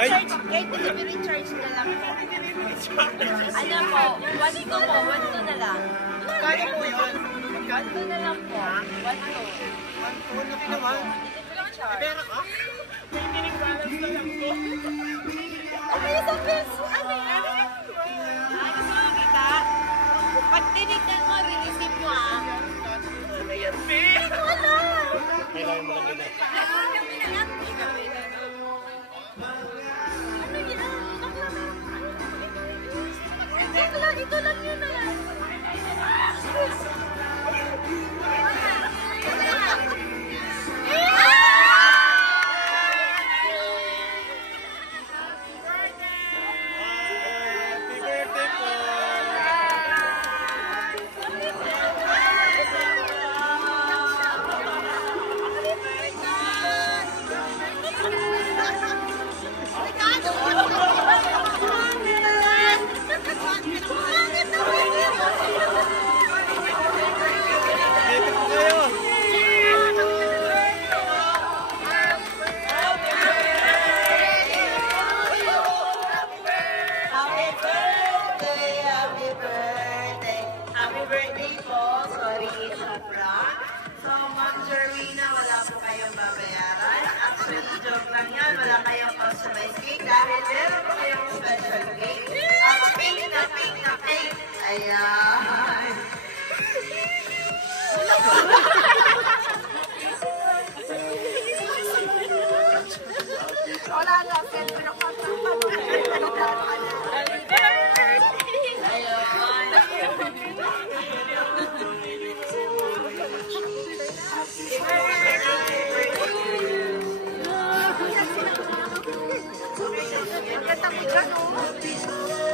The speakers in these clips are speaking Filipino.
Kahit delivery charge na lang po. Ano po, 1-2 po, 1-2 na lang. Kaya po yun? 1-2 na lang po, 1-2. 1-2, laki naman. Delivery charge. Pera ka? May mining balance na lang po. Okay, isang peso. Ano yan? Gusto mo makita? Pag tinignan mo, rinisip mo ah. Ano yan, P? Hindi ko alam. Kailangan mo lang yun eh. Kami na lang. Ano yan? Ito lang yun na lang.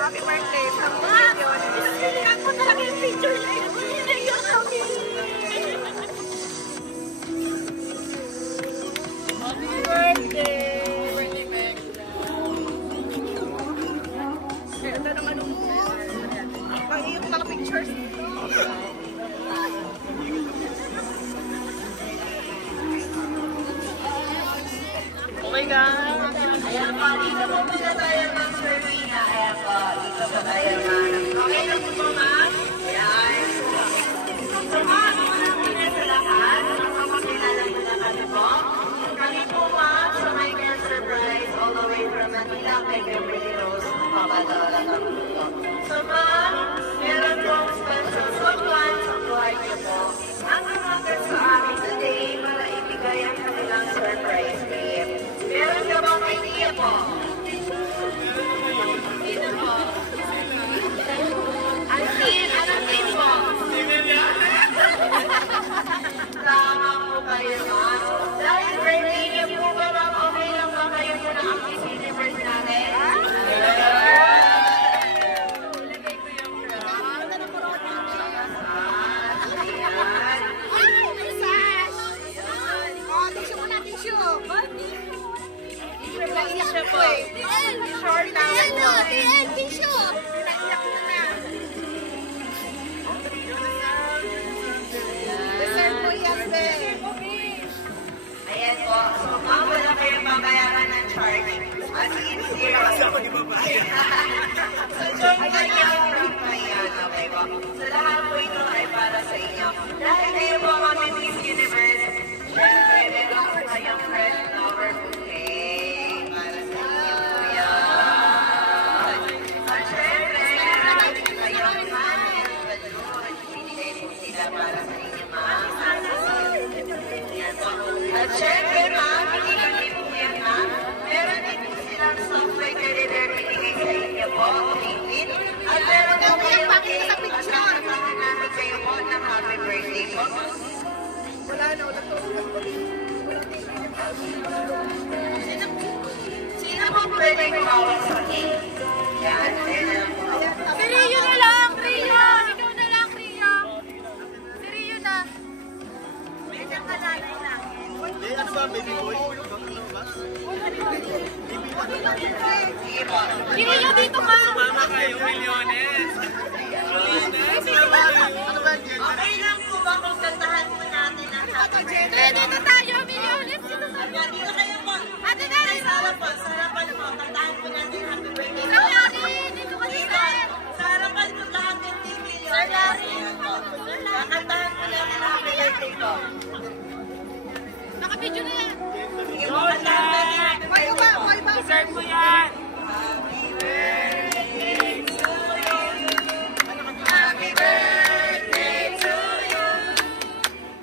Happy birthday from Pilipinas. Ako talaga yung picture na yun. Naiyak kami. Happy birthday! Ito naman ang pang-iyak na pictures. Oh my God! Ayan pa, dito po muna tayo ng Serena. Ayan po, dito po tayo ng... Okay na po po, ma'am? Ayan. So, ma'am, muna sa lahat. Magpapakilala muna kami po. Kami po, ma'am, sa My Grand Surprise all the way from Manila kay Kimberly Rose Papadala ng Mundo. So, ma'am, meron pong special someone sa buhay niyo po. Ang kumapit sa amin today para ibigay ang kanilang surprise gift. Meron ka bang idea po? Sino po? Anong team po? Tama po kayo, ma'am. Dahil birthday niyo po ba, ma'am? Okay lang ba kayo po na ang Miss Universe natin? Ilagay ko yung crown. Ayan. Ay, sash! Oh, tissue mo na, tissue. Naiyak siya po eh. Short na ako. Tiyan, tissue! Naiyak mo na. Deserve mo yan, be. Ayan po. So, ma'am, wala kayong babayaran ng charge. As in, zero. So, join ka niyo from Mayan. Okay po. So, lahat po ito ay para sa inyo. Dahil kayo po kami Miss Universe, syempre, meron po kayong fresh flower bouquet. Para sa inyo po yan. At syempre, meron din kayong fan and balloon. Binigay po sila para sa inyo, ma'am. At syempre, ma'am, binigay po yan, ma'am. Meron din po silang software calendar binigay sa inyo po. At meron po kayong cake. At nakasamahan namin kayo po ng happy birthday po. Wala na, wala to. Sino po pwede kumawag sa cake? Yan, yan po. Si Rio na lang, Rio! Ikaw na lang, Rio! Si Rio na. Medyo kalalay lang. Hindi, ang sabi ni Boy. Sige po. Si Rio dito ka! Mama kayo, milyones. Okay lang po ba kung kantahan po natin ang happy birthday? Dito tayo, milyones! Dito kayo po. Ate Dari! Sarapan po. kantahan po natin happy birthday. Sir Larry, dito ka dito. Sa harapan po lahat ng TV yun. Sir Larry. Kantahan po natin happy birthday po. Naka-video na yan. Sige po, kantahan natin happy birthday po. Deserve mo yan! Happy birthday to you. Happy birthday to you.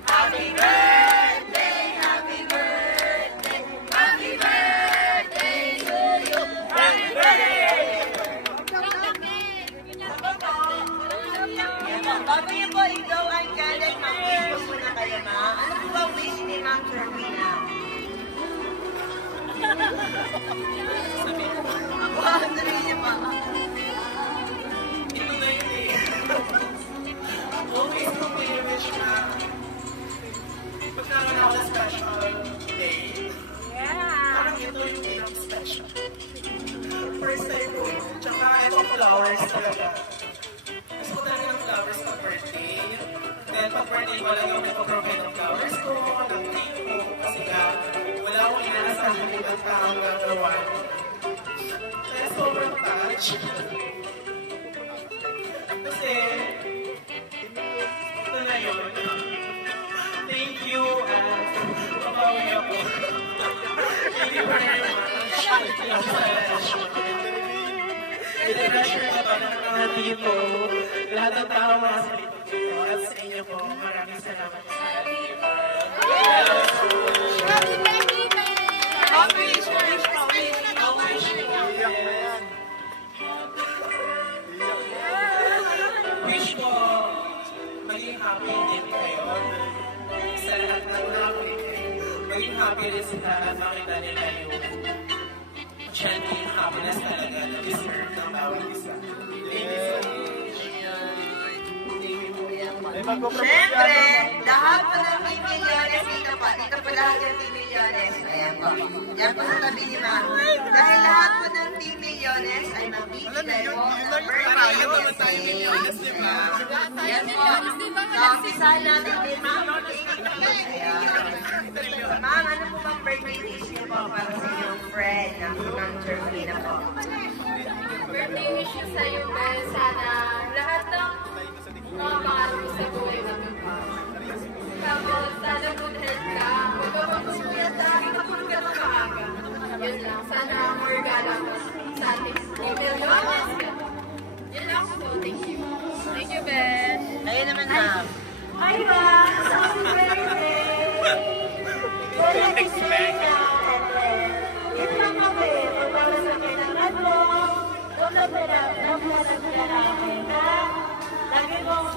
Happy birthday, happy birthday, happy birthday to you. Happy birthday. Bago niyo po ikaw ang galing, mag-wish po muna kayo, ma'am. Ano po ba wish ni Ma'am Jermina? Wow, sabihin niyo pa. Ito na yun eh. Okay, so may wish na. Pagkaroon ako ng special day. Parang ito yung pinang special. First time ko. Tsaka itong flowers talaga. Gusto ko talaga ng flowers sa birthday. Then pag birthday ko lang yung ipaprovide ng flowers ko, ng cake ko. Kasi nga, wala akong inaasahan ibang taong gagawa. Kaya sobrang touch. Kasi, ito na yun. Thank you and mabawi ako. Thank you very much. Pinag-pressure na pa ng mga dito. Lahat ng tao mga sa dito. At sa inyo po, maraming salamat sa dito. Happy birthday, Wish ko, maging happy din kayo. Sa lahat ng namin, maging happy rin sila at makita nila yung genuine happiness talaga na deserve ng bawat isa. Thank you so much. Siyempre, lahat po ng Team Milyones dito po. Dito po lahat ng Team Milyones. Ayan po. Yan po sa tabi ni Ma'am. Dahil lahat po ng Team Milyones ay magbibigay po ng birthday gift. Yan po. Umpisahan natin din, Ma'am. Ayan. Ma'am, ano po bang birthday wish niyo po para sa inyong friend na Ma'am Jermina po? birthday wish ko sa'yo, Bel. Sana lahat ng mga pangarap mo sa buhay na tupa. Tapos, sana good health ka. Huwag ka magpapuyat sa akin, kapag ka ng maaga. Yun lang. Sana more gala mo sa ating milyones. Yun lang po. Thank you. Thank you, Bel. Kayo naman, Ma'am. Hi, Ma'am. Happy birthday. Don't expect. Yun lang kami. Pagpala sa kailangan mo. Huwag na pala namin na lagi mong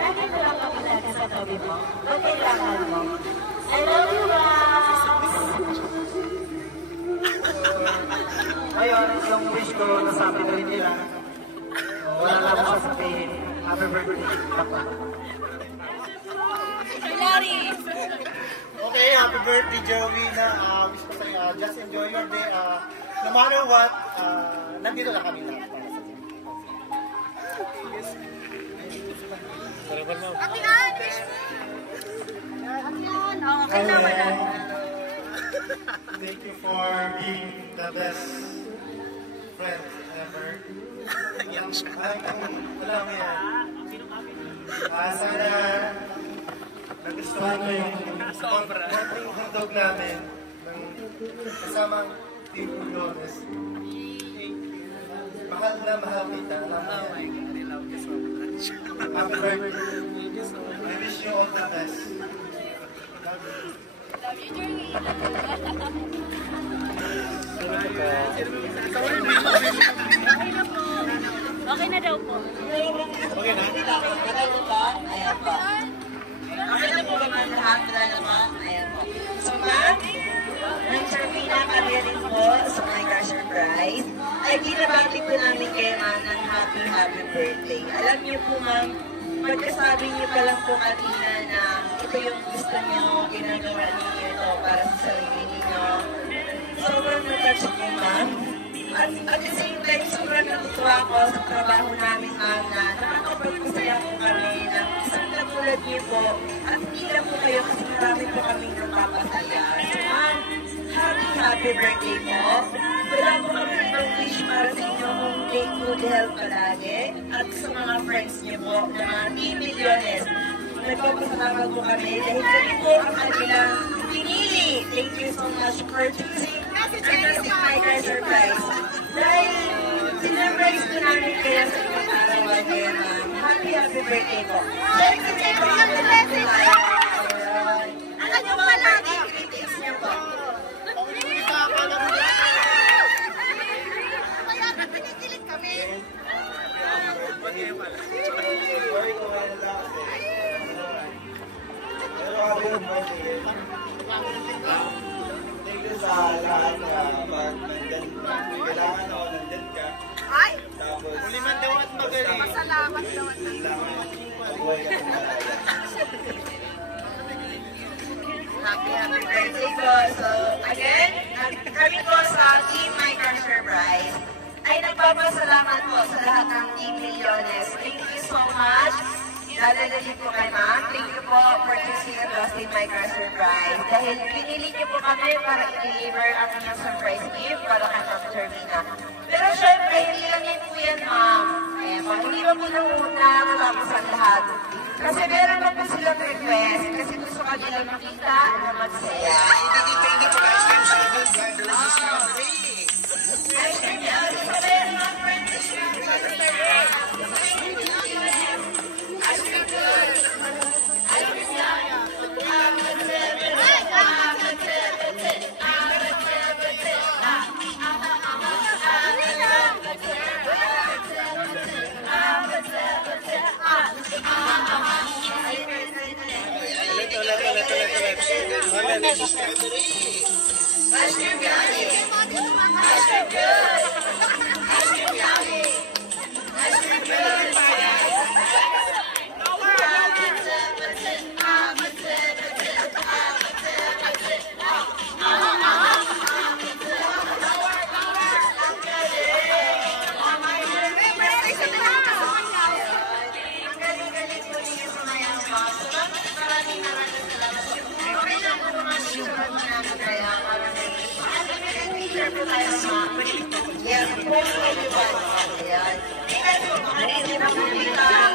lagi ko lang kapalagi sa tabi mo. Huwag kailangan mo. I love you, Ma'am. Ngayon, yung wish ko, nasabi na rin nila. Wala na ako sasabihin. Happy birthday, Papa. Okay, happy birthday, Joey. Wish ko sa'yo, just enjoy your day. No matter what, nandito lang kami lahat para sa inyo. Okay naman lang. Thank you for being the best friend ever. Wala mo yan. Sana nagustuhan mo yung konting handog namin ng kasamang Team Milyones. Mahal na mahal kita. Alam mo yan. Happy birthday. I wish you all the best. Love you, Journey. Okay na daw po. Okay na? Okay na ba? Ayan po. Okay na po ba mga lahat? Wala naman? Ayan po. So, Ma'am, ng Jermina kami rin po sa My Car Surprise ay ginabati po namin kayo, Ma'am, ng happy birthday. Alam niyo po, Ma'am, pagkasabi niyo pa lang po kanina na ito yung gusto niyo, ginagawa niyo ito para sa sarili niyo. Sobrang na-touch po, Ma'am. At the same time, sobrang natutuwa ako sa trabaho namin, Ma'am, na nakakapagpasaya po kami na isang katulad niyo po at hindi lang po kayo kasi marami po kaming napapasaya. So, Ma'am, happy happy birthday po. Wala po kami ibang wish para sa inyo kung may good health palagi. At sa mga friends niyo po, na mga Team Milyones, nagpapasalamat po kami dahil kami po ang kanilang pinili. Thank you so much for choosing my surprise. Dahil sinurprise ko namin kayo sa inyong arawan ngayon. Happy birthday po. Thank you po ang blessing. Ano nyo ba lagi? Critics niyo po. Kaya napinikilig kami. Thank you sa lahat na kailangan ako nandyan ka. Ay! Tapos, Uliman daw at magaling. Masalamat daw. mabuhay ka ng Happy birthday po. So, again, kami po sa Team My Car Surprise ay nagpapasalamat po sa lahat ng Team Milyones. Thank you so much. Dadalhin po kay ma'am. Thank you po for choosing us Team My Car Surprise. Dahil pinili niyo po kami para i-deliver ang inyong surprise gift para kay Ma'am Jermina. Pero syempre, hindi lang yan po yan, ma'am. Hindi ba po nakatapos ang lahat? Kasi meron na po silang request kasi gusto ka nilang makita na magsaya. Hindi po guys, I'm so good. Ay, kanya, ano sa meron mga friends? Yes, po. Ayan. Ayan.